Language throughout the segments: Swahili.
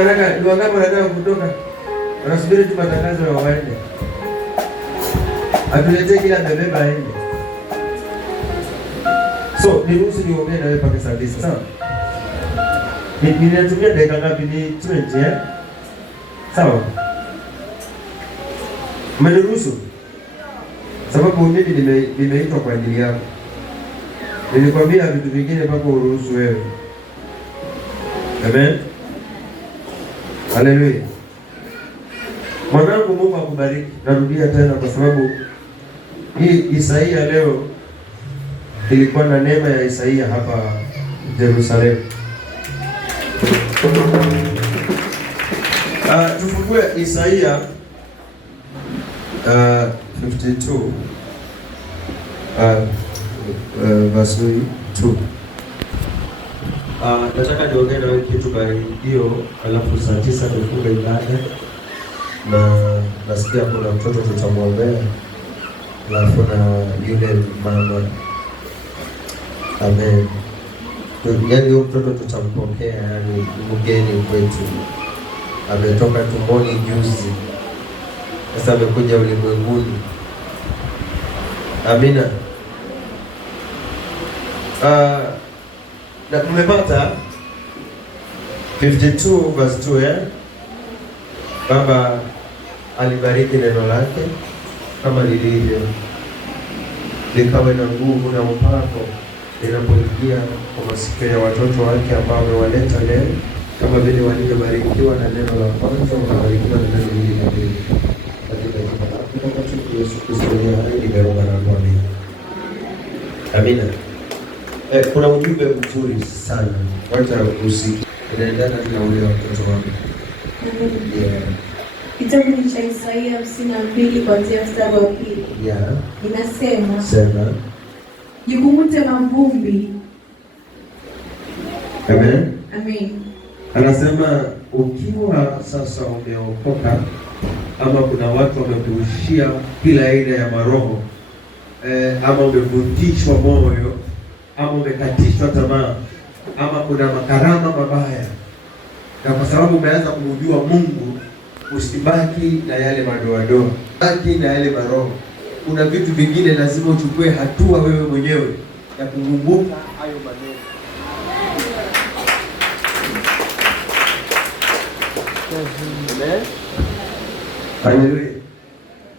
Ni wangapi wanataka kutoka? Wanasubiri tu matangazo ya waende. Atuletee kila bebeba aende. So, niruhusu niongee na wewe mpaka saa 9, sawa? Ninatumia dakika ngapi? Ni 20, sawa? Umeniruhusu? Sababu mimi nimeitwa kwa ajili yako. Nilikwambia vitu vingine mpaka uruhusu wewe. Amen. Haleluya. Mwanangu, Mungu akubariki. Narudia tena kwa sababu hii Isaia leo ilikuwa na neema ya Isaia hapa Jerusalem. Tufungue Isaia 52 verse 2. Nataka niongee na wewe kitu hiyo, alafu saa 9 tufunge ibada, na nasikia kuna mtoto tutamwombea, alafu na yule mama. Amen. Yaani huyo mtoto tutampokea, yaani mgeni kwetu, ametoka tumboni juzi, sasa amekuja ulimwenguni. Amina. Na mmepata 52 verse 2, Baba alibariki neno lake kama lilivyo, likawe na nguvu na upako linapoingia kwa masikio ya watoto wake ambao wamewaleta leo, kama vile walivyobarikiwa na neno la kwanza, wakabarikiwa na neno hili la pili. Katika jina la Mtakatifu Yesu Kristo nimeomba na kuamini. Amina. Kuna ujumbe mzuri sana. Wacha usikie. Inaendana na ule wa mtoto wangu. Kitabu cha Isaia 52 kuanzia mstari wa 2. Inasema, sema, jikungute mavumbi. Amen. Amen. Anasema ukiwa sasa umeokoka, ama kuna watu wamekurushia kila aina ya maroho, ama umevutishwa moyo, ama umekatishwa tamaa, ama kuna makarama mabaya, na kwa sababu umeanza kumjua Mungu, usibaki na yale madoadoa, baki na yale maroho. Kuna vitu vingine lazima uchukue hatua wewe mwenyewe ya kukumbuka hayo maneno. Amen. Haleluya.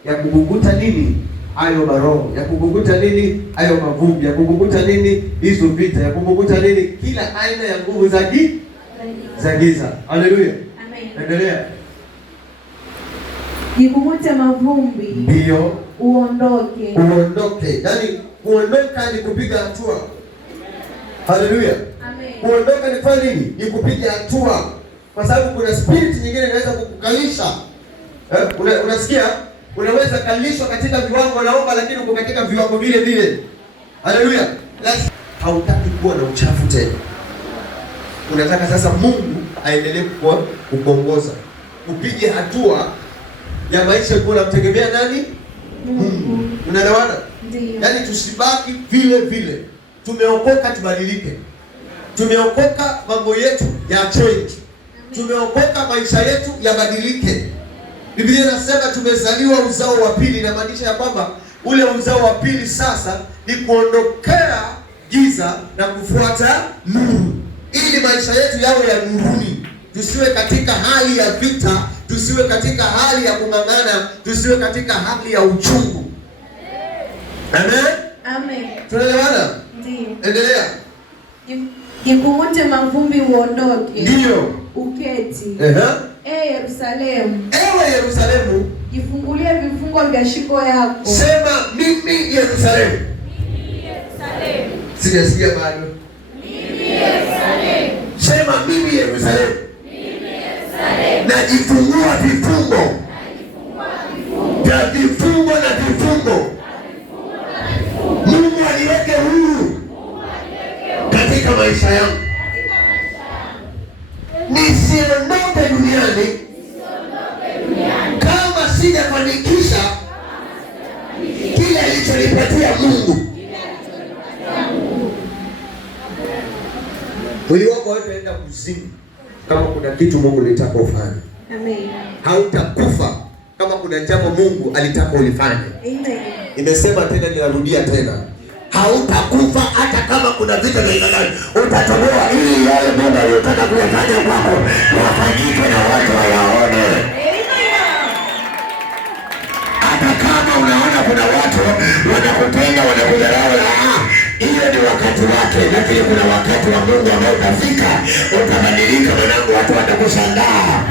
Ya kukumbuka nini? Hayo maroho. Ya kukumbuka nini? Hayo mavumbi. Ya kukumbuka nini? Hizo vita. Ya kukumbuka nini? Kila aina ya nguvu za giza. Haleluya. Amen. Endelea. Jikungute mavumbi. Ndio. Uondoke. Uondoke. Yaani kuondoka ni kupiga hatua. Haleluya. Amen. Kuondoka ni kufanya nini? Ni kupiga hatua. Kwa sababu kuna spirit nyingine inaweza kukukalisha. Unasikia? Unaweza kalishwa katika viwango naomba, lakini uko katika viwango vile vile. Haleluya. Hautaki kuwa na uchafu tena. Unataka sasa Mungu aendelee kukuongoza. Upige hatua ya maisha kwa unamtegemea nani? Mungu. Unaelewana? Ndio. Yaani tusibaki vile vile. Tumeokoka, tubadilike. Tumeokoka, mambo yetu ya change. Tumeokoka, maisha yetu yabadilike. Biblia inasema tumezaliwa uzao wa pili, inamaanisha ya kwamba ule uzao wa pili sasa ni kuondokea giza na kufuata nuru, ili maisha yetu yawe ya nuruni. Tusiwe katika hali ya vita, tusiwe katika hali ya kung'ang'ana, tusiwe katika hali ya uchungu. Amen. Amen. Tunaelewana? Ndio. Endelea. Jikungute mavumbi uondoke. Ndio. Uketi. Yerusalemu. Ewe Yerusalemu, jifungulie vifungo vya shingo yako. Sema mimi Yerusalemu. Mimi Yerusalemu. Sijasikia bado. Mimi Yerusalemu. Sema mimi Yerusalemu. Mimi Yerusalemu. Najifungua vifungo. Vya vifungo na vifungo. Mungu aliweke huru katika maisha yangu. Nisiondoke duniani kama sijafanikisha kile alichonipatia Mungu. Mwili wako wote enda kuzimu. kama kuna kitu Mungu alitaka ufanye. Amen. Hautakufa kama kuna jambo Mungu alitaka ulifanye. Amen. Nimesema tena, ninarudia tena, hautakufa hata kama kuna vita vya aina gani. Utatoboa ili yale Mungu aliyotaka kuyafanya kwako yafanyike na watu wayaone. Hata kama unaona kuna watu wanakupenda, wanakudharau, hiyo ni wakati wake, lakini kuna wakati wa Mungu ambao utafika, utabadilika mwanangu, watu watakushangaa.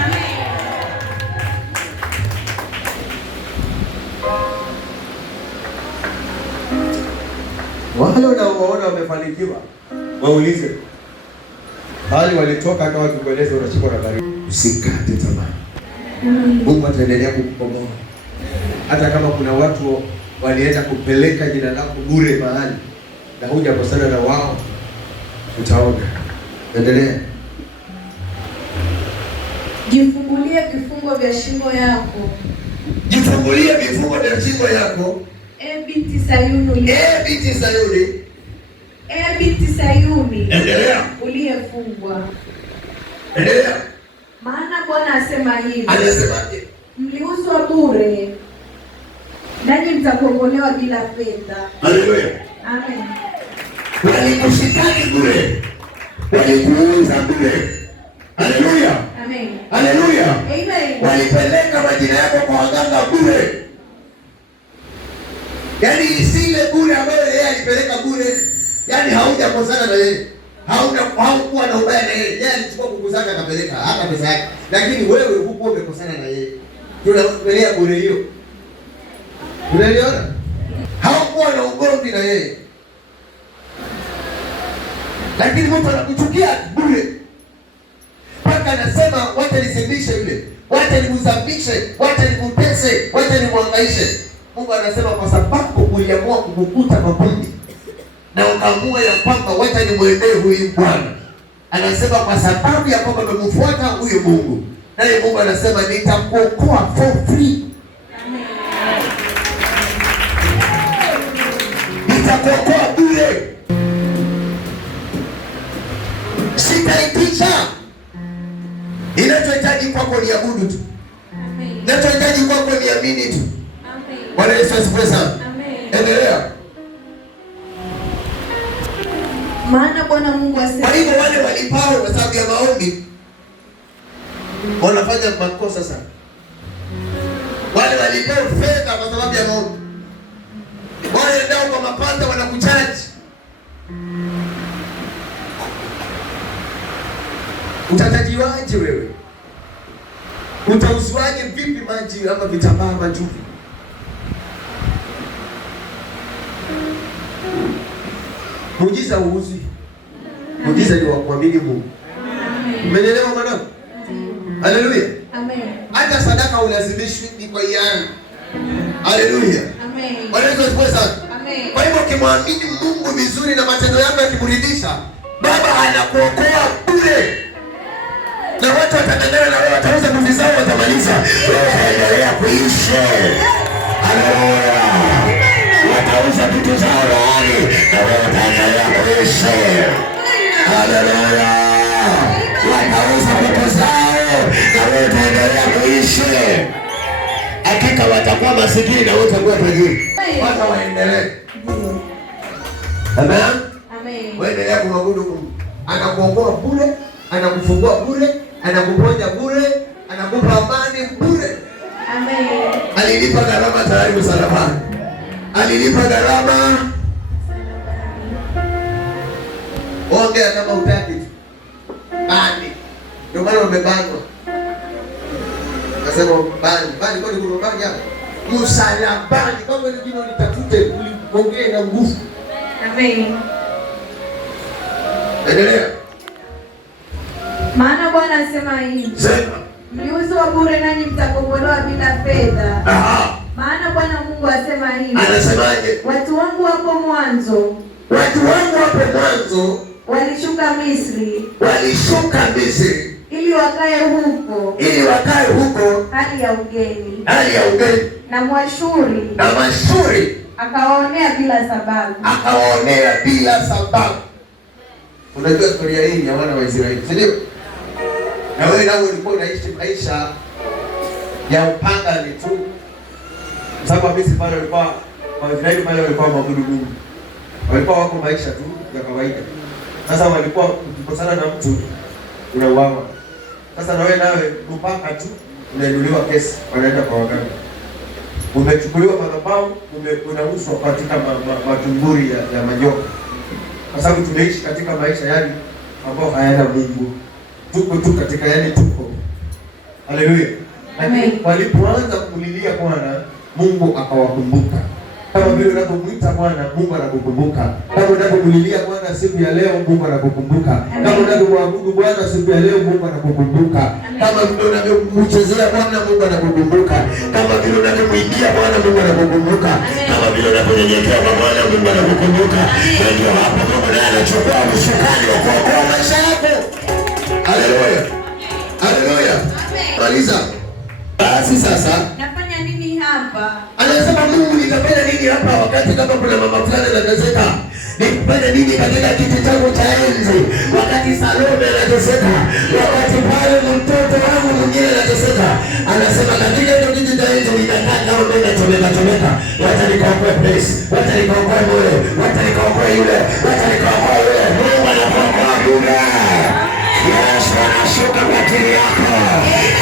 Wale unaowaona wamefanikiwa, waulize hali walitoka, hata wakikueleza unashikwa na baridi. Usikate tamaa. Mungu ataendelea kukukomboa. Hata kama kuna watu walienda kupeleka jina lako bure mahali na hujakosana na wao, utaona. Endelea. Jifungulie vifungo vya shingo yako. Jifungulie vifungo vya shingo yako. Binti Sayuni. Binti Sayuni. Binti Sayuni. Endelea. Uliyefungwa. Endelea. Maana Bwana asema hivi. Anasemaje? Mliuzwa bure, nanyi mtakombolewa bila fedha. Haleluya. Amen. Walikushitaki bure, walikuuza bure. Haleluya. Amen. Haleluya. Amen. Walipeleka majina yako kwa waganga bure. Yaani isile bure ambayo yeye alipeleka bure. Yaani haujakosana na yeye. Haukuwa na ubaya na yeye. Yeye alichukua kukusanya akapeleka hata pesa yake. Lakini wewe hukuwa umekosana na yeye. Tunapelea bure hiyo. Unaliona? Haukuwa na ugomvi na yeye. Lakini mtu anakuchukia bure. Paka anasema wacha nisembishe yule. Wacha nimuzambishe, wacha nimutese, wacha nimwangaishe. Mungu anasema kwa sababu uliamua kukukuta mabundi na ukaamua ya kwamba wacha nimwendee huyu Bwana. Anasema kwa sababu ya kwamba umemfuata huyu Mungu. Naye Mungu anasema nitakuokoa for free. Amen. Nitakuokoa bure. Sitaitisha. Ninachohitaji kwako ni abudu tu. Amen. Ninachohitaji kwako ni amini tu. Amen. Bwana Yesu asifiwe sana. Amen. Endelea. Maana Bwana Mungu asema. Kwa hivyo wale walipao kwa sababu ya maombi wanafanya makosa sana. Wale walipao fedha kwa sababu ya maombi, wale ndio kwa mapanda wanakuchaji. Utatajiwaje wewe? Utauziwaje vipi maji ama vitambaa majuvi? Muujiza uuzi. Muujiza ni wa kuamini Mungu. Umeelewa mwanangu? Haleluya. Amen. Hata sadaka ulazimishwi ni kwa hiari. Haleluya. Amen. Bwana Yesu asifiwe sana. Amen. Kwa hivyo ukimwamini Mungu vizuri na matendo yako yakimridhisha, Baba anakuokoa bure. Na watu watang'ang'ana na wewe, watauza nguvu zao, watamaliza. Wewe utaendelea kuishi. Haleluya. Watauza vitu zao rohoni na wewe utaendelea kuishi. Haleluya. Watauza vitu zao na wewe utaendelea kuishi. Hakika watakuwa masikini na wewe utakuwa tajiri. Wacha waendelee. Amen. Amen. Waendelea kumwabudu Mungu. Anakuokoa bure, anakufungua bure, anakuponya bure, anakupa amani bure. Amen. Alilipa gharama tayari msalabani. Alilipa gharama. Ongea kama utaki tu. Bani. Ndio maana umebanwa. Nasema bani kwani kuna bani hapa? Msalabani kama ile jina litafute uliongee na nguvu. Amen. Endelea. Maana Bwana asema hivi. Sema. Mliuzwa bure nanyi mtakombolewa bila fedha. Aha. Maana Bwana Mungu asema hivi. Anasemaje? Watu wangu hapo mwanzo. Watu wangu hapo mwanzo Walishuka Misri. Walishuka Misri. Ili wakae huko. Ili wakae huko. Hali ya ugeni. Hali ya ugeni. Na Mwashuri. Na Mwashuri. Akawaonea bila sababu. Akawaonea bila sababu. Unajua historia hii ya wana wa Israeli, si ndio? Na wewe nao ulikuwa unaishi maisha ya upanga ni tu. Sababu Hamisi pale walikuwa Waisraeli pale walikuwa waabudu Mungu. Walikuwa wako maisha tu ya kawaida. Sasa walikuwa ukikosana na mtu unauawa. Sasa na wewe nawe upanga tu unainuliwa kesi, wanaenda kwa waganga. Umechukuliwa madhabahu, unauswa katika matumburi ya manyoka. Kwa sababu tumeishi katika maisha yani ambao hayana Mungu. Tuko tu katika yani tuko. Haleluya. Lakini walipoanza kulilia Bwana, Mungu akawakumbuka. Kama vile unapomwita Bwana, Mungu anakukumbuka. Kama unapomlilia Bwana siku ya leo, Mungu anakukumbuka. Kama unapomwabudu Bwana siku ya leo, Mungu anakukumbuka. Kama vile unapomchezea Bwana, Mungu anakukumbuka. Kama vile unapomwimbia Bwana, Mungu anakukumbuka. Kama vile unaponyenyekea kwa Bwana, Mungu anakukumbuka. Ndio hapo Mungu naye anachukua usukani wa kuokoa maisha yako. Haleluya. Haleluya. Maliza. Basi sasa nafanya nini hapa? Anasema Mungu nitafanya nini hapa wakati kama kuna mama fulani anateseka? Nifanye nini katika kiti changu cha enzi wakati Salome anateseka? Wakati pale mtoto wangu mwingine anateseka. Anasema katika hiyo kiti cha enzi nitakaa kama mimi nachomeka. Wacha nikaokoe place. Wacha nikaokoe moyo. Wacha nikaokoe yule. Wacha nikaokoe yule. Mungu anakuokoa bure. Yesu anashuka kwa ajili yako.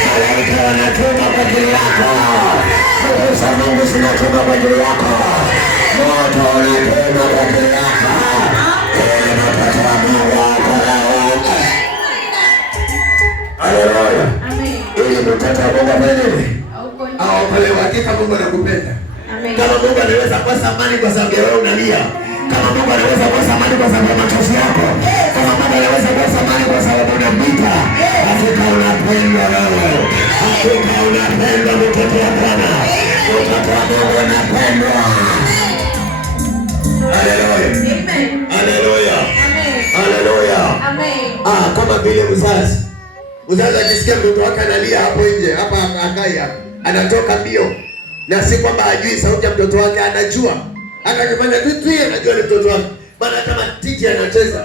Malaika wanatuma kwa ajili yako. Nguvu za Mungu zinatuma kwa ajili yako. Moto unatuma kwa ajili yako. Ili mtoto wa Mungu aokolewe. Haleluya. Ili mtoto wa Mungu afanye nini? Aokolewe. Hakika Mungu anakupenda. Kama Mungu anaweza kukosa amani kwa sababu wewe unalia. Kama Mungu anaweza kukosa amani kwa sababu ya machozi yako. Kama Mungu anaweza kukosa amani kwa sababu unapita. Hakika unapendwa wewe. Hakika unapendwa mtoto wa Bwana. Mtoto wa Mungu unapendwa. Haleluya. Amen. Haleluya. Amen. Haleluya. Amen. Kama vile mzazi akisikia mtoto wake analia hapo nje, hapa akaya, anatoka mbio. Na si kwamba hajui sauti ya mtoto wake, anajua. Akafanya tu anajua ni mtoto wake. Maana kama tiji anacheza.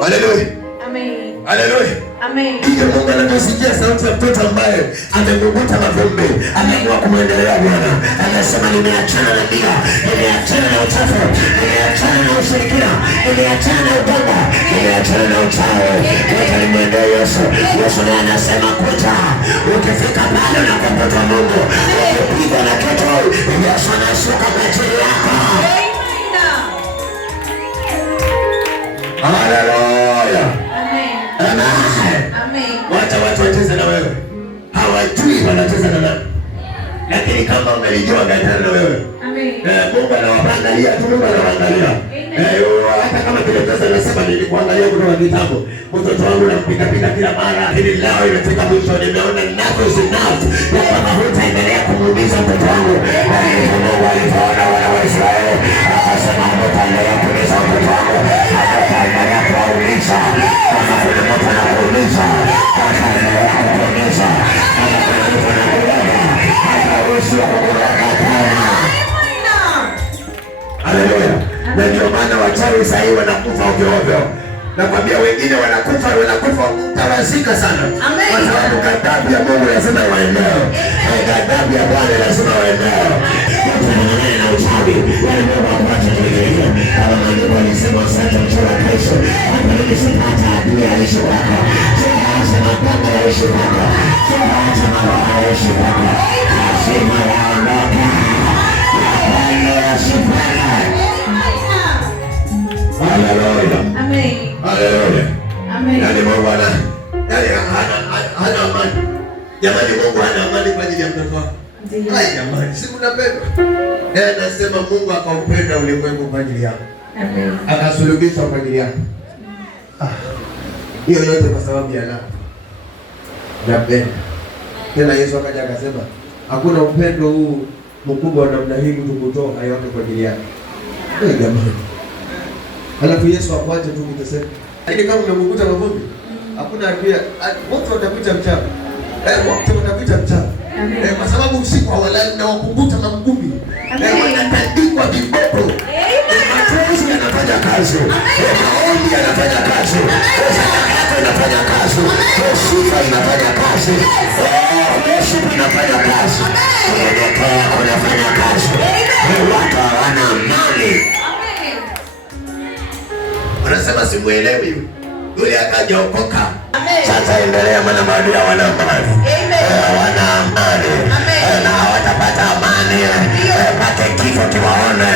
Haleluya. Amen. Haleluya. Amen. Ndiyo Mungu anasikia sauti ya mtoto ambaye ameguguta mavumbi, ameamua kumwendelea Bwana. Anasema nimeachana na bia, nimeachana na uchafu, nimeachana na ushirikina, nimeachana na uganga, nimeachana na uchawi. Wote nimwendee Yesu. Yesu naye anasema kuja. Ukifika pale na kwa mtoto wa Mungu, ukipigwa na kitu, Yesu anashuka kwa ajili yako. Haleluya. Amen. Wacha watu wacheze na wewe. Hawajui wanacheza na nani. Lakini kama umelijua gani na wewe. Amen. Mungu anawaangalia, Mungu anawaangalia. Hata kama vile pesa nasema nilikuangalia kutoka kitambo. Mtoto wangu nampika kila mara. Lakini leo imefika mwisho, nimeona enough is enough. Na kama hutaendelea kumuumiza mtoto wangu. Mungu alipoona wana wa Israeli, akasema hutaendelea kuumiza mtoto wangu. Hutaendelea kuumiza. Kama kuna mtu anakuumiza, hutaendelea kuumiza. Kama kuna mtu anakuumiza, hataruhusiwa kukuroga tena. Haleluya. Na ndio maana wachawi sahii wanakufa ovyo. Nakwambia wengine wanakufa mtawazika sana. Kwa sababu ghadhabu ya Mungu lazima waendewe. Ghadhabu ya Bwana lazima waendewe. Watu na uchawi wale Mungu akwata kilivyo. Kama Mungu alisema asante mchora kesho. Hapana sipata adui aishi wako. Sipata mapanga aishi wako. Sipata maroho aishi wako. Lazima waondoke. Mapanga yasipana. Haleluya. Amen. Haleluya. Amen. Yaani Mungu hana amani. Jamani, Mungu hana amani kwa ajili ya mtoto wako. Hai jamani, si mnapenda? Anasema Mungu akaupenda ulimwengu kwa ajili yako. Amen. Akasulubishwa kwa ajili yako. Hiyo yote kwa sababu ya nani? Napenda. Tena Yesu akaja akasema, hakuna upendo huu mkubwa wa namna hii mtu kutoa yote kwa ajili yake. Jamani. Halafu Yesu akwache tu kuteseka. Lakini kama unakukuta mavumbi, hakuna pia wote watapita mchana. Wote watapita mchana. Kwa sababu usiku hawalali na wakukuta mavumbi. wanatandikwa viboko. Machozi yanafanya kazi, maombi yanafanya kazi, sadaka yako inafanya kazi, sifa inafanya kazi, worship inafanya kazi, kunyenyekea yako inafanya kazi. Watu hawana amani. Wanasema simuelewi yule akajaokoka. Sasa endelea, maana maadui hawana amani, hawana amani na hawatapata amani mpaka kifo kiwaone.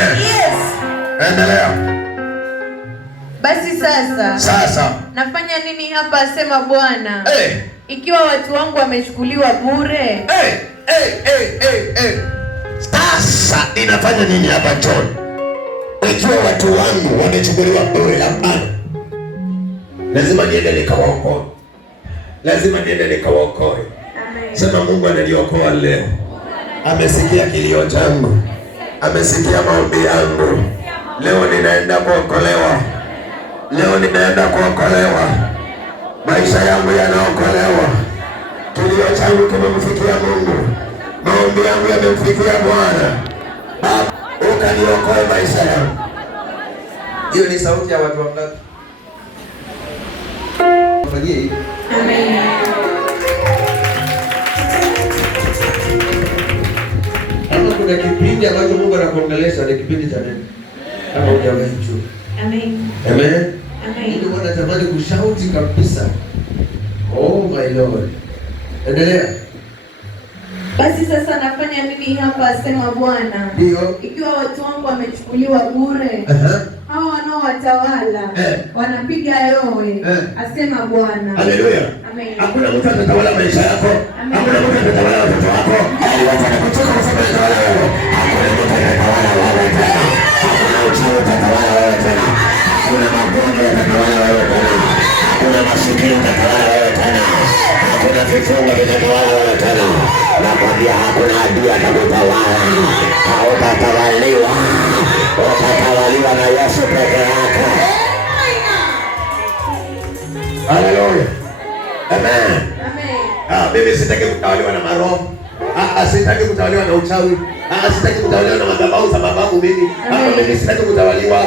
Endelea. Basi sasa nafanya nini hapa, asema Bwana? Ikiwa watu wangu wamechukuliwa bure. Sasa ninafanya nini hapa John? Ikiwa watu wangu wamechukuliwa bure, hapana. Lazima niende nikawaokoe. Lazima niende nikawaokoe. Sema Mungu ananiokoa leo. Amesikia kilio changu. Amesikia maombi yangu. Leo ninaenda kuokolewa. Leo ninaenda kuokolewa. Maisha yangu yanaokolewa. Kilio changu kimemfikia Mungu. Maombi yangu yamemfikia Bwana. Baba, ukaniokoe maisha yangu. Hiyo ni sauti ya watu wangapi? Amen. Kama kuna kipindi ambacho Mungu anakuongelesha ni kipindi cha neno. Kama hujawahi hicho. Amen. Amen. Mungu anatamani kushauti kabisa. Oh my Lord. Endelea. Basi sasa nafanya nini hapa, asema Bwana? Ndio. Ikiwa watu wangu wamechukuliwa bure, hao wanaowatawala wanapiga yowe, asema Bwana. Haleluya. Amen. Hakuna mtu atatawala maisha yako. Hakuna mtu atatawala watoto wako. Watu kutoka kwa sababu ya wewe. Hakuna mtu atatawala wewe tena. Hakuna uchawi utatawala wewe tena. Hakuna magonjwa yatatawala wewe tena. Hakuna masikio yatatawala wewe tena. Hakuna vifungo vitatawala wewe tena. Nakwambia hakuna adui atakutawala. Hautatawaliwa. Utatawaliwa na Yesu peke yake. Haleluya. Amen. Mimi sitaki kutawaliwa na maroho. Sitaki kutawaliwa na uchawi. Sitaki kutawaliwa na madhabahu za mababu mimi. Mimi sitaki kutawaliwa.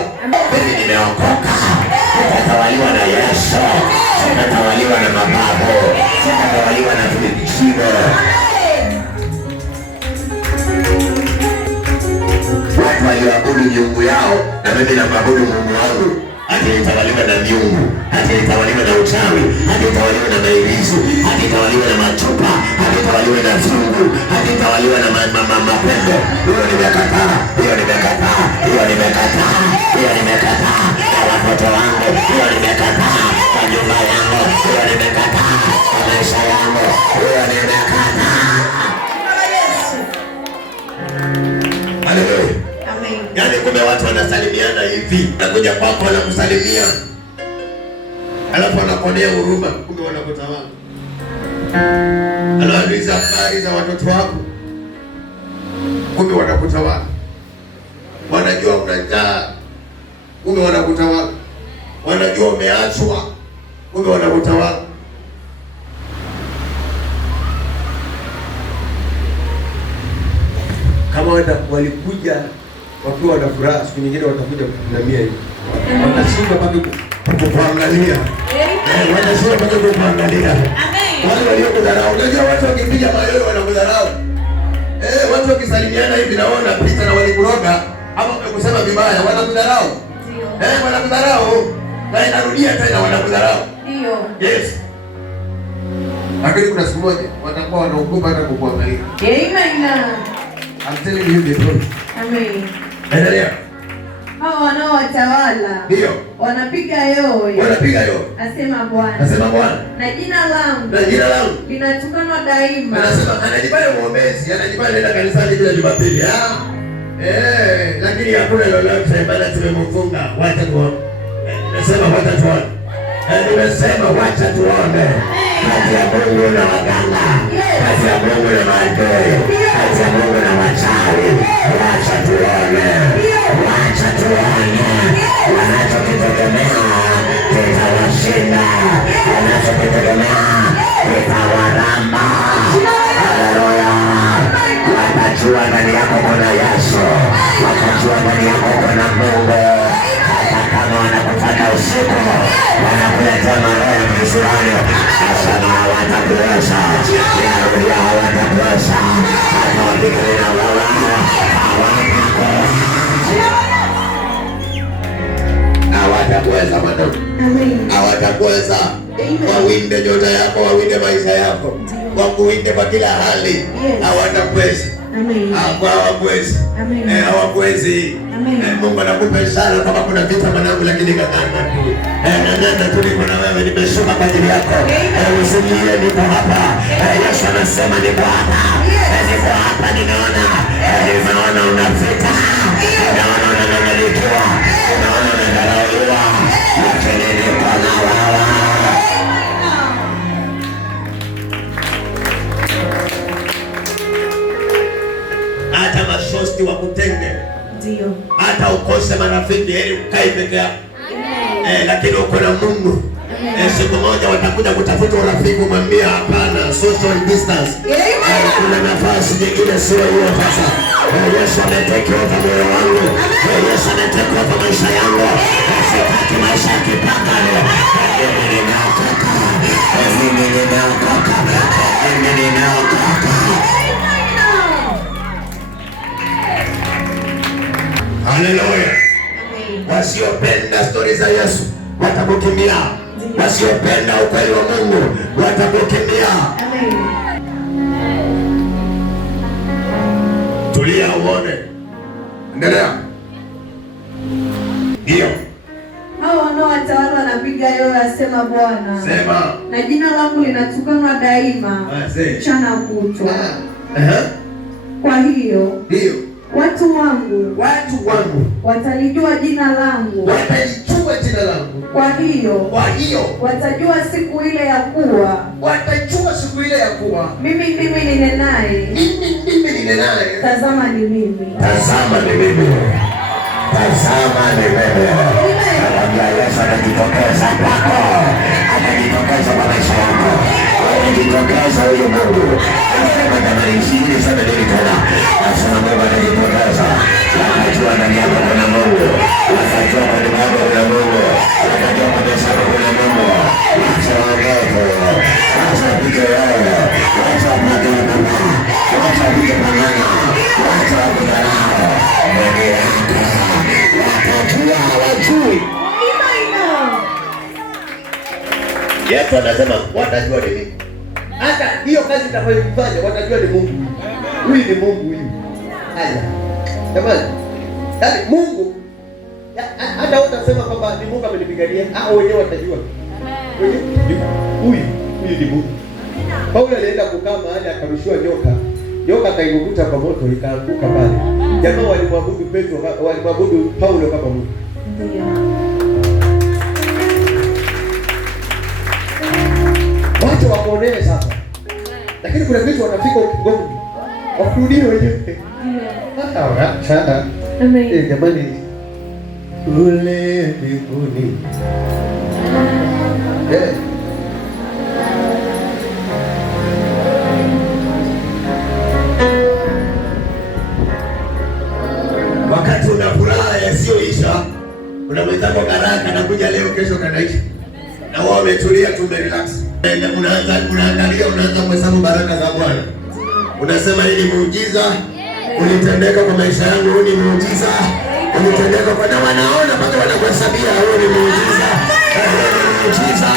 Mimi nimeokoka. Nitatawaliwa na Yesu. Nitatawaliwa na mababu. Nitatawaliwa na vijiji. Watu walioabudu miungu yao na mimi namwabudu Mungu wangu. Hatitawaliwa na miungu, hatitawaliwa na uchawi, hatitawaliwa na mailizi, hatitawaliwa na machupa, hatitawaliwa na viungu, hatitawaliwa na mapembe. Hiyo nimekataa, hiyo nimekataa, hiyo nimekataa, hiyo nimekataa. Kwa watoto wangu, hiyo nimekataa. Kwa nyumba yangu, hiyo nimekataa. Kwa maisha yangu, hiyo nimekataa. Haleluya. Yaani kumbe watu wanasalimiana hivi. Nakuja kwako wanakusalimia. Alafu wanakuonea huruma, kumbe wanakutawala. Anauliza habari za watoto wako. Kumbe wanakutawala. Wanajua una njaa. Kumbe wanakutawala. Wanajua umeachwa. Kumbe wanakutawala. Kama walikuja wakiwa na furaha, siku nyingine watakuja kukulamia hivi. Wanashinda mpaka kukuangalia. Wanashinda mpaka kukuangalia. Wale waliokudharau, unajua watu wakipiga mayowe wanakudharau. Watu wakisalimiana hivi na wana pita na walikuroga ama wamekusema vibaya, wanakudharau. Ndio. Wanakudharau. Na inarudia tena wanakudharau. Ndio. Yes. Lakini kuna siku moja watakuwa wanaogopa hata kukuangalia. Amen. I'm telling you the truth. Amen. Endelea. Hao wanaowatawala ndio wanapiga yowe. Wanapiga yowe. Asema Bwana. Asema Bwana. Na jina langu. Na jina langu linatukanwa daima. Anasema anajibaya muombezi, anajibaya nenda kanisani kila Jumapili. Lakini hakuna lolote bali tumemfunga. Wacha tuone. Nasema wacha tuone. Nimesema wacha tuone. Kazi ya Mungu na waganga. Kazi ya Mungu na maadui. Kazi ya Mungu na wachawi. Wacha tuone. Wacha tuone. Wanachokitegemea kitawashinda. Wanachokitegemea kitawaramba. Haleluya. Watajua ndani yako kuna Yesu. wakajua ndani yako kuna Mungu. Hata kama wanakutaka usiku, wanakuletea maroho ya kisirani, nasema hawatakuweza, ninarudia hawatakuweza, hata wapigane na wewe hawatakuweza mandugu, hawatakuweza. Wawinde nyota yako, wawinde maisha yako, wakuwinde kwa kila hali, hawatakuweza. Hawakuwezi. Hawakuwezi. Mungu anakupa ishara kama kuna vita mwanangu, lakini ng'ang'ana tu. Ng'ang'ana tu, niko na wewe, nimeshuka kwa ajili yako. Usilie, niko hapa. Yesu anasema niko hapa. Niko hapa, nimeona una vita. Naona unang'ang'anikiwa. Naona unadharauliwa. Lakini niko na wewe. Hata mashosti wakutenge, ndio hata ukose marafiki, heri ukae peke yako, lakini uko na Mungu. Siku moja watakuja kutafuta urafiki, mwambie hapana, social distance. Kuna nafasi nyingine, sio hiyo. Sasa Yesu ametake over moyo wangu, Yesu ametake over maisha yangu. Sitaki maisha ya kipagani. Mimi nimeokoka. Haleluya. Wasiopenda stori za Yesu watakukimbia. Wasiopenda ukweli wa Mungu watakukimbia. Tulia uone. Endelea. Ndio. Hao wanaowatawala wanapiga yowe, asema Bwana. Sema. Na jina langu linatukanwa daima, mchana kutwa. Kwa hiyo ndio watu wangu watalijua jina langu. Kwa hiyo watajua siku ile ya kuwa mimi ndimi ninenaye. Tazama ni mimi. Yesu atajitokeza kwako, atajitokeza kwa maisha yako, atajitokeza huyo Mungu. Anasema jamani, ishirini sana nini tena? Anasema Mungu atajitokeza. Wakajua ndani yako kuna Mungu, wakajua kwa ndani yako kuna Mungu, wakajua kwa maisha yako kuna Mungu. Wacha waongozo, wacha wapige wewe, wacha wapige mama, wacha wapige pangana, wacha wapige nao Mungu yako. Wakajua hawajui. Yesu anasema watajua ni mimi. Hata hiyo kazi nitakayofanya watajua ni Mungu. Huyu ni Mungu huyu. Haya. Jamani. Yaani Mungu hata utasema kwamba ni Mungu amenipigania, wenyewe watajua. Huyu ni Mungu. Paulo alienda kukaa mahali akarushiwa nyoka. Nyoka akaivuta kwa moto ikaanguka pale. Jamaa walimwabudu Petro, walimwabudu Paulo kama Mungu. Ndio. Watu wakuonee sasa. Lakini kuna vitu wanafika ukingoni. Wakurudie wenyewe. Amen. Jamani. Ule mbinguni. Wakati una furaha yasiyoisha, una mwenzako karaka na kuja leo kesho kanaisha. Na wao wametulia tu, relax. Unaanza kuhesabu baraka za Bwana. Unasema hii ni muujiza ulitendeka kwa maisha yangu, huu ni muujiza ulitendeka kwa na wanaona mpaka wanakuhesabia, huu ni muujiza. Muujiza.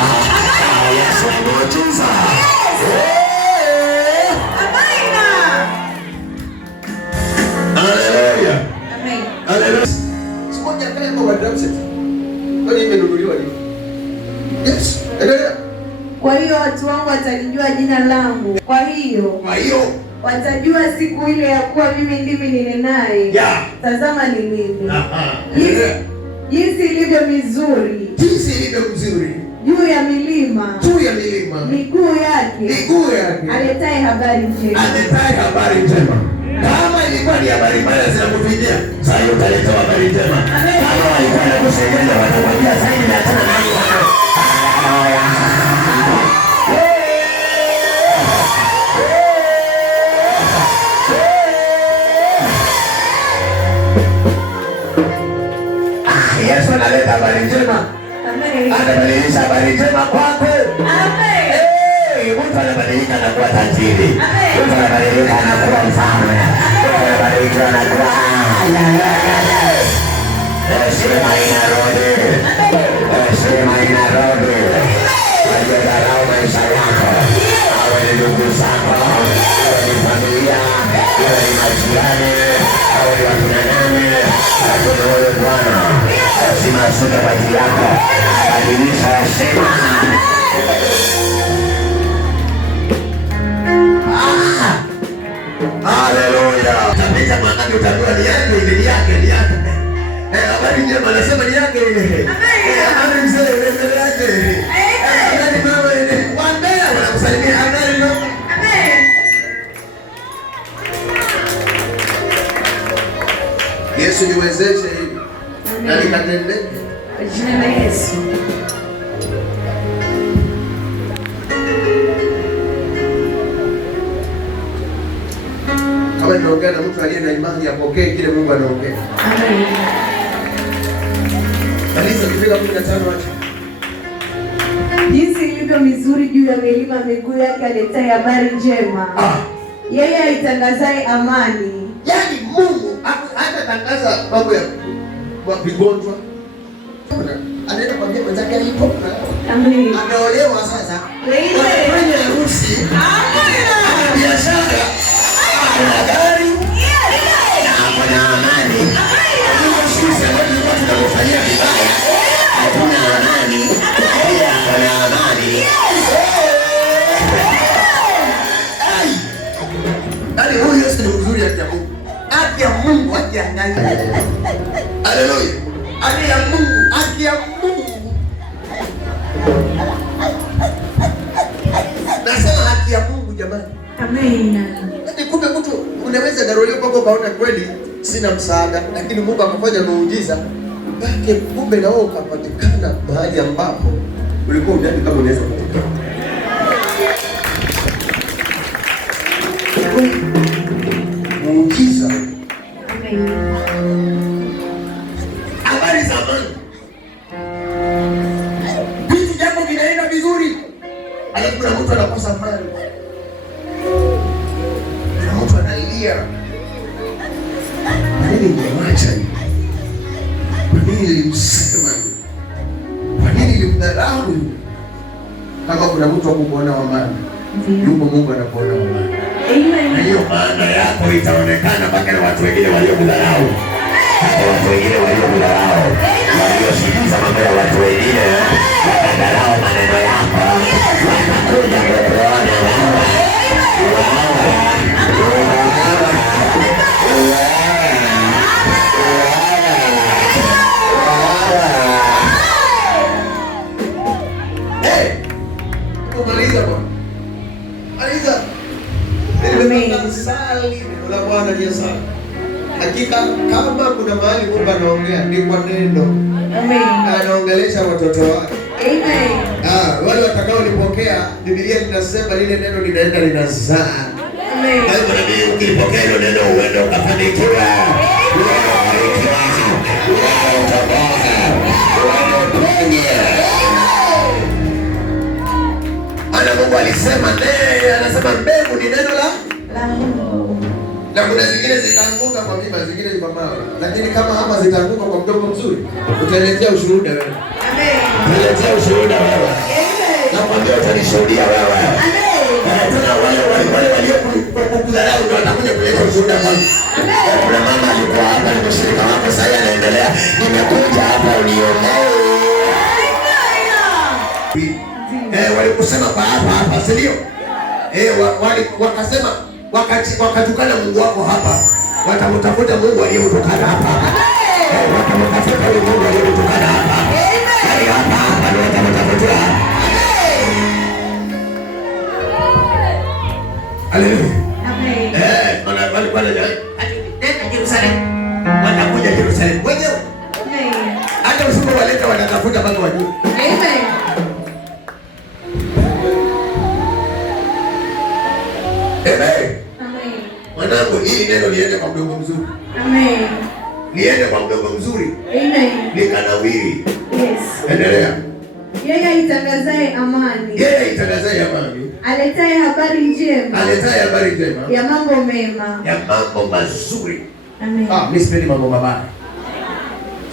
Yesu ni muujiza. Haleluya. Amen. Haleluya. Simoja kama kwa drum set. Kwani imenunuliwa hivi? Yes. Endelea. Kwa hiyo watu wangu watalijua jina langu. Kwa hiyo watajua siku ile ya kuwa mimi ndimi ninenaye. Tazama ni mimi. Jinsi ilivyo mizuri. Juu ya milima. Miguu yake. Aletaye habari njema. Kama ilikuwa ni habari mbaya zinakufikia, sasa utaleta habari njema. Kama walikuwa wanakusengenya watakwambia sasa nimeachana nani wao. Anabadilisha habari njema kwako. Mtu anabadilika anakuwa tajiri. Mtu anabadilika anakuwa mfalme. Mtu anabadilika anakuwa heshima inarudi. Heshima inarudi. Waliodharau maisha yako, awe ni ndugu zako, awe ni familia, awe ni majirani, awe ni wakina nani, lakini wewe Bwana heshima ashuke kwa ajili yako. Badilisha heshima. Haleluya. Utapita mahali utaambiwa ni yake, ni yake, ni yake. Habari njema nasema ni yake ile. Habari nzuri mbele yake. Habari mama ile. Waambia wanakusalimia habari mama. Yesu niwezeshe hivi. Na nikatendeke. Jina la Yesu. Kama naongea na mtu aliye na imani apokee kile Mungu anaongea. Amen. Kanisa kifika 15 acha. Jinsi ilivyo mizuri juu ya milima miguu yake aletaye habari njema. Yeye aitangazaye amani. Yaani Mungu hatatangaza mambo ya vigonjwa. Anaenda kwambia mwenzake alipo. Amen. Anaolewa sasa. Anafanya harusi. Ana biashara. Ana gari. Hakuna amani. Sisi ambao tunafanyia vibaya hatuna amani. Pia hakuna amani. Yaani huyu Yesu ni mzuri haki ya Mungu. Haki ya Mungu, haki ya nani? Haleluya. Haki ya Mungu, haki ya Mungu. Nasema haki ya Mungu jamani. Amen. Kumbe mtu unaweza darolio kwako kaona kweli sina msaada, lakini Mungu akafanya muujiza bake, kumbe na wewe ukapatikana mahali ambapo ulikuwa unadhani kama unaweza kupatikana. Muujiza. Amen. Habari za amani. Vitu jambo vinaenda vizuri. Alafu kuna mtu anakosa amani. Kuna mtu analia. Kwa nini nilimwacha hivi? Kwa nini nilimsema hivi? Kwa nini nilimdharau hivi? Kama kuna mtu akukuona amani, yupo Mungu anakuona amani. Amen. Na hiyo maana yako itaonekana mpaka na watu wengine waliokudharau. Watu wengine waliokudharau, waliosikiliza mambo ya watu wengine, wakadharau maneno yako, watakuja kukuona wewe. Kumaliza Bwana. Maliza. Nimepata sali neno la Bwana ni sana. Hakika kama kuna mahali Mungu anaongea ni kwa neno. Amen. Anaongelesha watoto wake. Amen. Wale watakaolipokea, Biblia inasema lile neno linaenda linazaa. Amen. Kwa hivyo nabii ukilipokea hilo neno uende ukafanikiwa. Ana Mungu alisema anasema mbegu ni neno la Mungu. na kuna zingine zitaanguka kwa miba, zingine kwa mawe. Lakini kama hapa zitaanguka kwa mdomo mzuri, utaletea ushuhuda wewe. Amen. Utaletea ushuhuda wewe. Amen. Nakwambia utanishuhudia wewe. Amen. Tuna wale waliokudharau ndio watakuja kuleta ushuhuda kwangu. Kuna mama alikuwa hapa ni mshirika wako, sasa anaendelea. Nimekuja hapa uniombee. Walikusema kwa hapa, si ndio? Wakasema wakatukana Mungu wako hapa. Watamtafuta Mungu aliyemtukana hapa. Watamtafuta Mungu aliyemtukana hapa. Hapa ndio watamtafuta. Haleluya. Amen. Walikuwa nenda Yerusalemu. Watakuja Yerusalemu. Wenyewe. Amen. Hata usipowaleta wanatafuta mpaka wajue. Amen. Amen. Mwanangu, hili neno liende kwa mdogo mzuri. Amen. Liende kwa mdogo mzuri. Amen. Likanawiri. Yes. Endelea. Yeye aitangazaye amani. Yeye aitangazaye amani. Aletaye habari njema. Aletaye habari njema. Ya mambo mema. Ya mambo mazuri. Amen. Mimi sipendi mambo mabaya.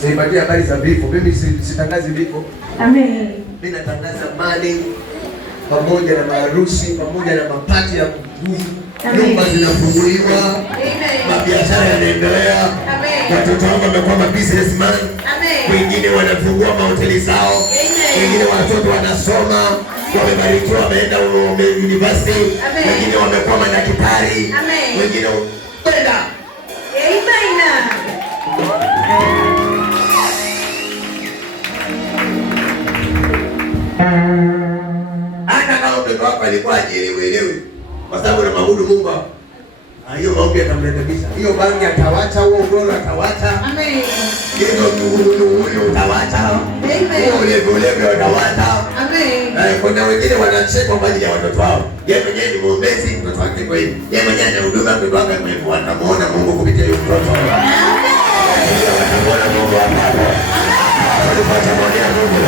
Sipatie habari za vifo. Mimi sitangazi vifo. Amen. Mimi natangaza amani pamoja na maharusi, pamoja na mapati ya nguvu. Nyumba zinafunguliwa. Amen. Mabiashara yanaendelea. Amen. Watoto wangu wamekuwa businessman. Amen. Wengine wanafungua mahoteli zao. Amen. Wengine watoto wanasoma, wamebarikiwa wameenda university. Amen. Wengine wamekuwa madaktari. Amen. Wengine kwenda. Amen. Hata kama mtoto wako alikuwa hajielewi, kwa sababu na maabudu Mungu, hiyo maombi atamrekebisha. Hiyo bangi atawacha, huo ugoro atawacha. Amen. Hiyo huyo utawacha. Amen. Ulevi utawacha. Amen. Kuna wengine wanacheka kwa ajili ya watoto wao. Yeye mwenyewe ni mwombezi, mtoto wake kwa hiyo. Yeye mwenyewe anahudumia mtoto wake kwa hivyo watamuona Mungu kupitia huyo mtoto. Watamuona Mungu hapo. Walipata maoni ya Mungu.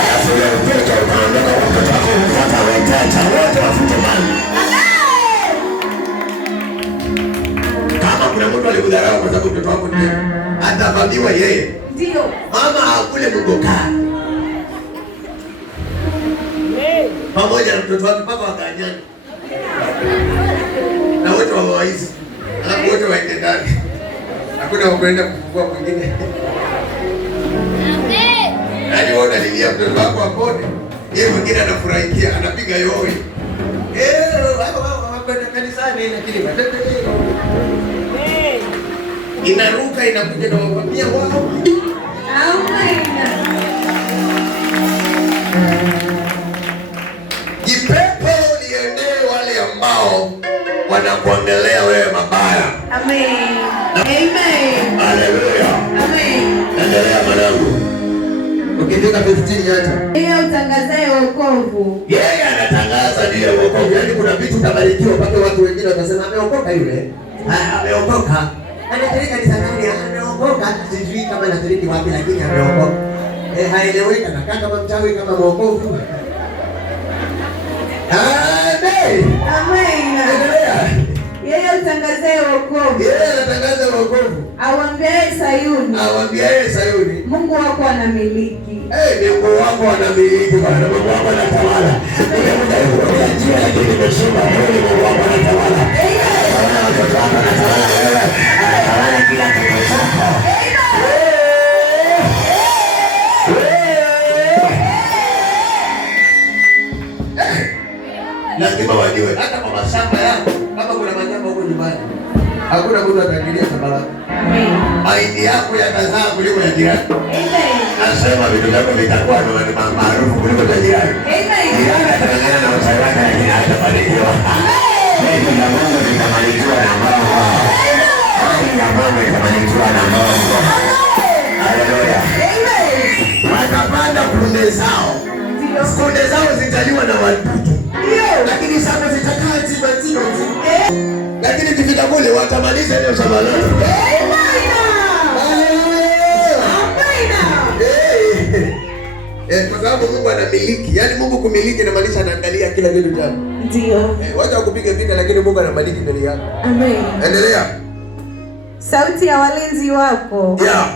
Sasa mtoto anaondoka kwa mtoto wako mfuata waitacha wote wafute mali. Kama kuna mtu alikudharau kwa sababu mtoto wako ni atavamiwa yeye. Ndio. Mama hakule mgoka. Pamoja na mtoto wake mpaka wakanyana. Na wote wa waizi. Alafu wote waende ndani. Hakuna wakwenda kufungua mwingine. Yaani wewe unalilia mtoto wako apone. Yeye mwingine anafurahikia, anapiga yowe. Wakwenda kanisani lakini matete. Inaruka inakuja na wavamia wao. Amen. Jipepo liendee wale ambao wanakuongelea wewe mabaya. Amen. Amen. Haleluya. Amen. Endelea mwanangu. Ukifika 15 hata. Yeye utangazaye wokovu. Yeye anatangaza ndiye wokovu. Yaani kuna vitu utabarikiwa mpaka watu wengine watasema ameokoka yule. Ameokoka. Anatereka ni sanani, ameokoka. Sijui kama anatereki wapi lakini ameokoka. Haeleweka na kama mchawi kama mwokovu. Amen. Amen. Yeye utangazaye wokovu. Yeye anatangaza wokovu. Awambiaye Sayuni. Awambiaye Sayuni. Mungu wako anamiliki. Mungu wako anamiliki, Bwana Mungu wako anatawala. Unataka njia lakini nimesema Mungu wako anatawala. Bwana watoto wako anatawala wewe. Anatawala kila kitu chako. Lazima wajue hata kwa mashamba yako kama kuna manyama huko nyumbani. Hakuna mtu ataingilia shamba lako. Mahindi yako yatazaa kuliko ya jirani. Nasema vitu vyako vitakuwa ni maarufu kuliko ya jirani. Jirani atangana na usawa wake lakini hatabarikiwa. Vitu vya Mungu vitamaliziwa na Mungu. Vitu vya Mungu vitamaliziwa na Mungu. Haleluya. Watapanda kunde zao. Kunde zao zitaliwa na wadudu. Lakini sasa zitakaa timatino. Lakini kifika kule watamaliza ile shamba lao. Kwa sababu Mungu anamiliki. Yaani Mungu kumiliki inamaanisha anaangalia kila kitu chako. Ndio. Wacha kupiga vita lakini Mungu anamiliki ndani yako. Amen. Endelea. Sauti ya walinzi wako. Yeah.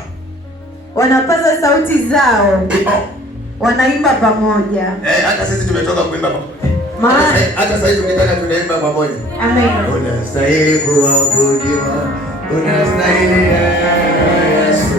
Wanapaza sauti zao. Wanaimba pamoja. Hata sisi tumetoka kuimba pamoja. Hata sasa hivi tunataka tunaimba pamoja. Amen. Unastahili kuabudiwa. Unastahili Yesu.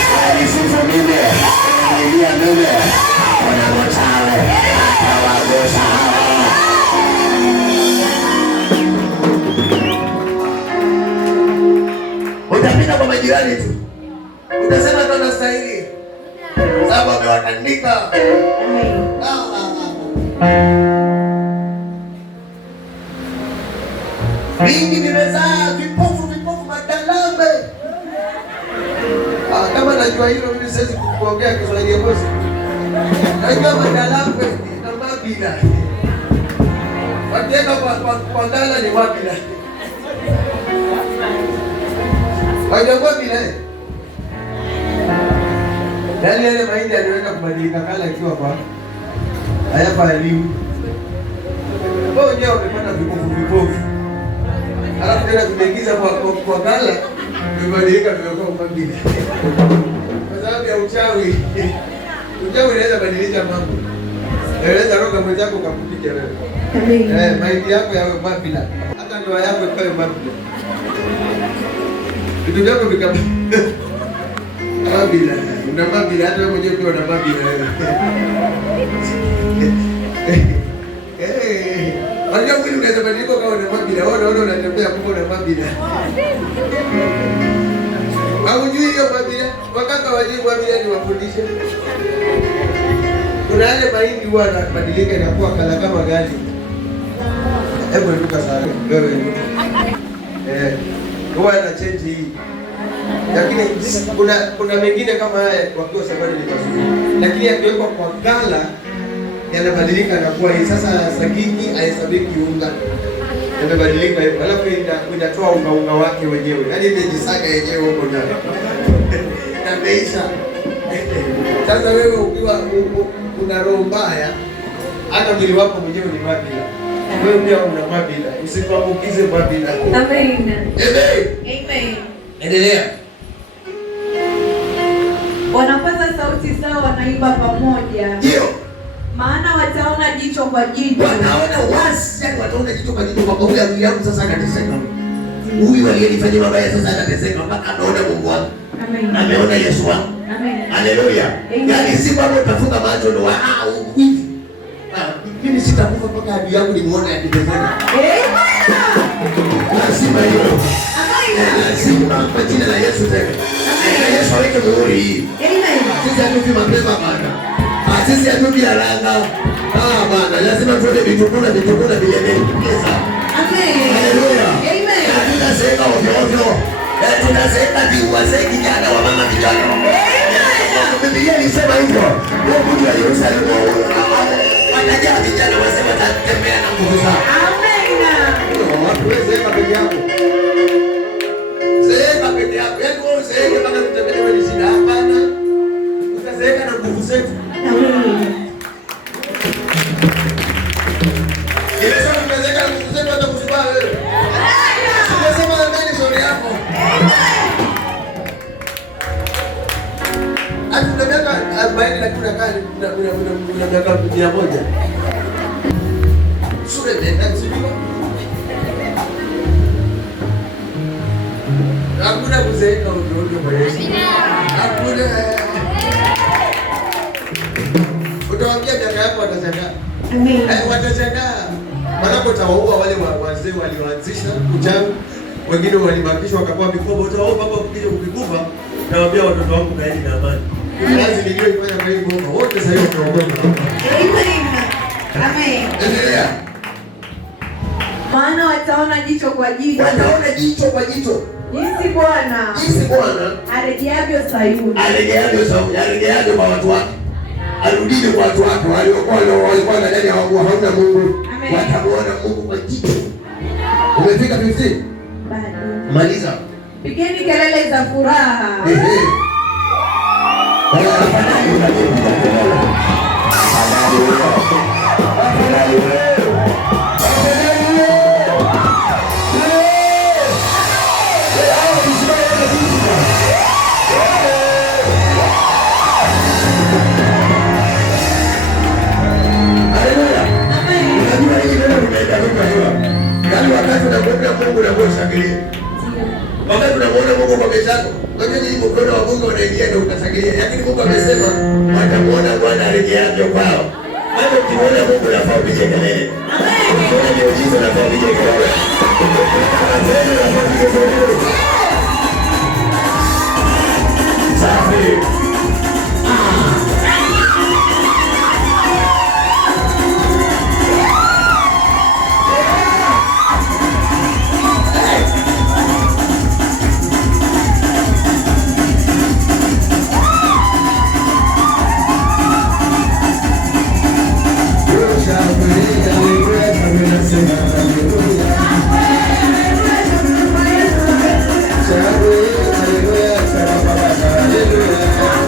ananisifu mimi, ananilia mimi, hakuna mchawi atawagusa hawa. Utapita kwa majirani tu, utasema ndo anastahili sababu amewatandika. Vingi vimezaa vipofu madalambe. Kama najua hilo mimi siwezi kuongea Kiswahili bosi. Najua madalambe na mabila. Watenda kwa ngala ni mabila. Wajua bila. Yaani yale mahindi aliweka kubadilika kala ikiwa kwa haya elimu. Wao wenyewe wamepata vipofu. Alafu tena tumeingiza kwa kala vimebadilika vimekuwa mabila. Kwa sababu ya uchawi. Uchawi unaweza badilisha mambo. Unaweza roga mwenzako ukakupiga wewe. Mahindi yako yawe mabila. Hata ndoa yako ikawe mabila. Vitu vyako vikaba mabila. Una mabila hata wewe mwenyewe pia una mabila wewe. Unajua mwili unaweza badilika kama una mabila. Wewe unatembea kwa una mabila. Haujui hiyo mabila? Wakaka wajibu mabila ni wafundishe. Kuna yale mahindi huwa yanabadilika inakuwa kala kama gani. Hebu nduka sana. Wewe. Huwa yana change hii. Lakini kuna mengine kama haya wakiwa sabani ni mazuri. Lakini yakiwekwa kwa gala yanabadilika na kuwa hii sasa sagiki haisabiki unga. Yanabadilika hivyo. Alafu inatoa unga wake wenyewe. Yaani imejisaga yenyewe huko ndani. Na meisha. Sasa wewe ukiwa una roho mbaya hata mwili wako mwenyewe ni mabila. Wewe pia una mabila. Usipoambukize mabila. Amen. Amen. Endelea. Wanapaza sauti zao wanaimba pamoja. Ndio. Maana wataona jicho kwa jicho. Wanaona wazi, yani wataona jicho kwa jicho kwa huyu adui yangu sasa anateseka. Huyu aliyenifanyia mabaya sasa anateseka mpaka ameona Mungu wangu. Amen. Ameona Yesu wangu. Amen. Haleluya. Yani si bado utafunga macho ndo hivi. Mimi sitakufa mpaka adui yangu nimuone akiteseka. Lazima hiyo. Lazima kwa jina la Yesu tena. Na Yesu aweke muhuri hii. Sisi hatufi mapema bana. Sisi hatufi haraka. Bana, lazima tuone vitunguu na vilele. Haleluya. Amen. Tunasema ovyo. Tunasema wazee kijana wa mama vijana. Biblia inasema hivyo. Mungu wa Yerusalemu wanajaa vijana wasema watatembea na nguvu zao. Amen. Watu wazee peke yako. Zeeka peke yako. Yaani wewe zeeka mpaka kutembea wewe ni shida hapana. Utazeeka na nguvu zetu. Amen. Ile sasa tumezeeka na nguvu zetu hata kusubaa wewe. Tunasema ndani sori yako. Hata miaka 40 lakini unakaa una miaka 100. Sura nenda sivyo? Hakuna kuzeeka ovyo kwa Yesu. Hakuna. Utawaambia miaka yako watashangaa. Amen. Watashangaa. Wanapotawaua wale wazee walioanzisha uchawi, wengine walibakishwa wakapewa mikoba. Utawaomba baba ukija ukikufa, nawaambia watoto wangu kaeni na amani. Kazi niliyoifanya kwa hii ngoma wote sasa hivi tunaogopa. Amen. Amen. Endelea. Maana wataona jicho kwa jicho. Wataona jicho kwa jicho. Jinsi Bwana arejeavyo Sayuni. Arejeavyo kwa watu wake. Arudie kwa watu wake waliokuwa ndani ya Mungu, hauna Mungu. Watamuona Mungu kwa jicho. Umefika 15? Bado. Maliza. Pigeni kelele za furaha. Wakati unamwona Mungu na kushangilia. Wakati unamwona Mungu kwa mezako, Unajua ni mkono wa Mungu unaingia ndio utashangilia. Lakini Mungu amesema watamuona Bwana arejeavyo kwao. Hata ukimuona Mungu unafaa upige kelele. Amen. Ukiona miujiza unafaa upige kelele. Safi. Hallelujah.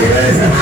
Beleza?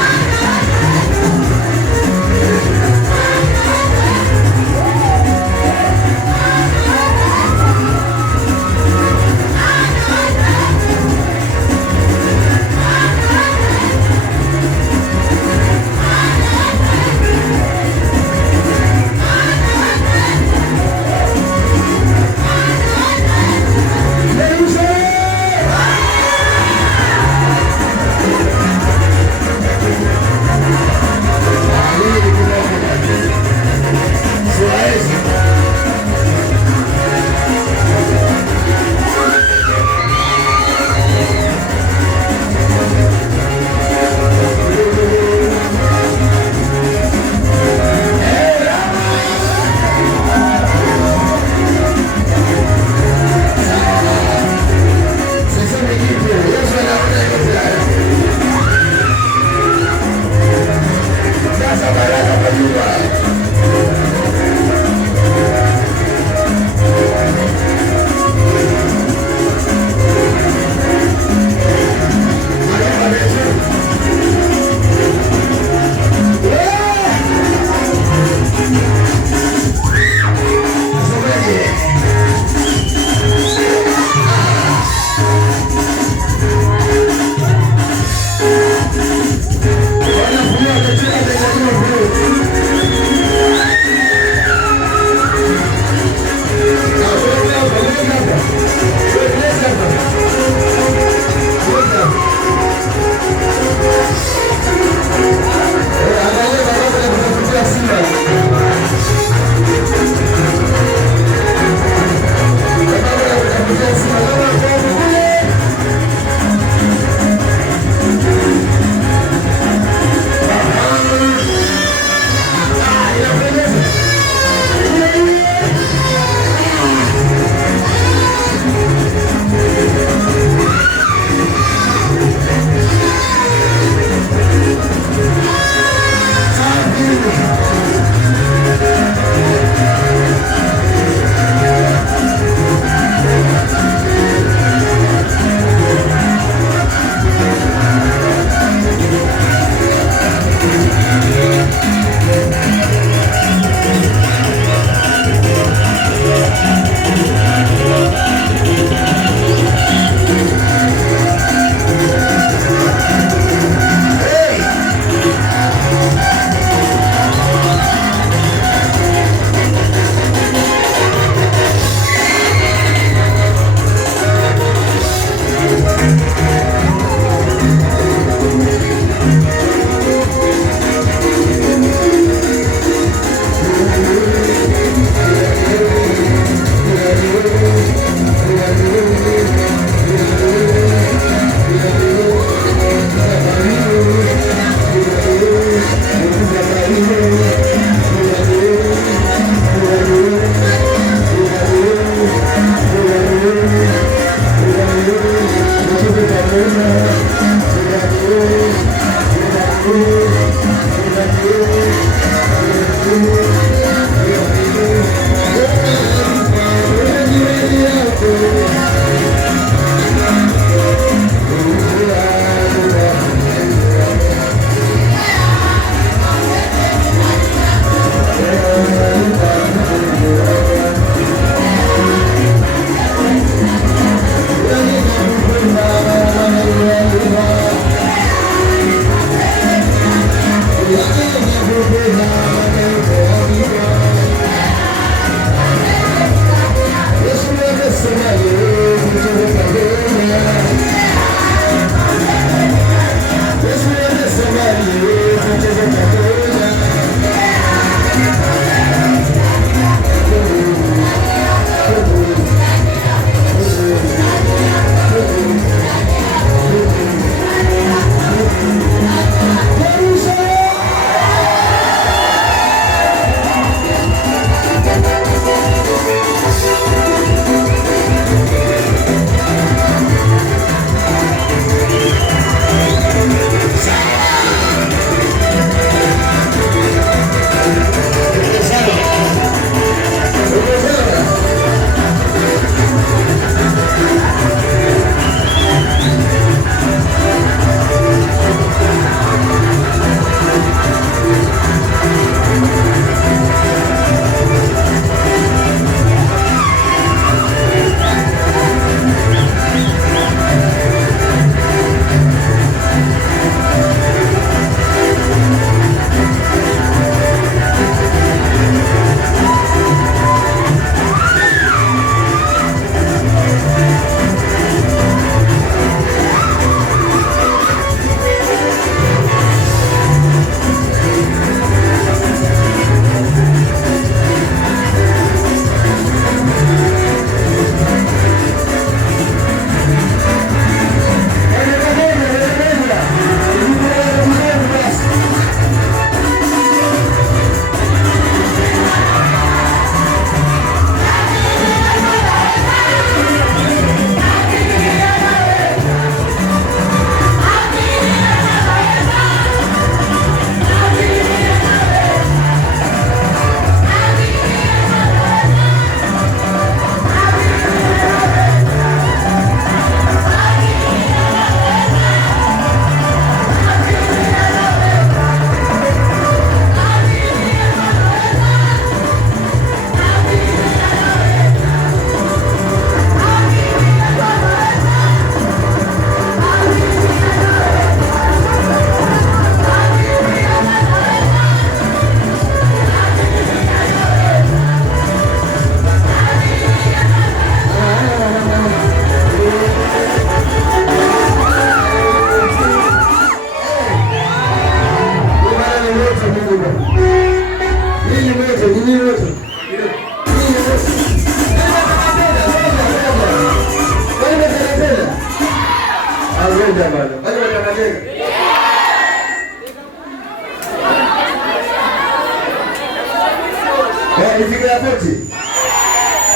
Nifike na poti.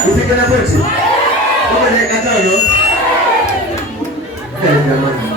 Nifike na poti. Kama ni katano. Jamani.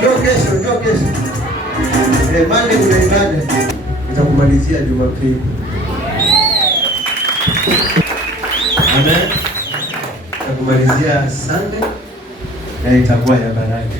Njoo kesho. Monday kuna ibada. Nitakumalizia Jumapili. Amen. Nitakumalizia Sunday na itakuwa ya baraka.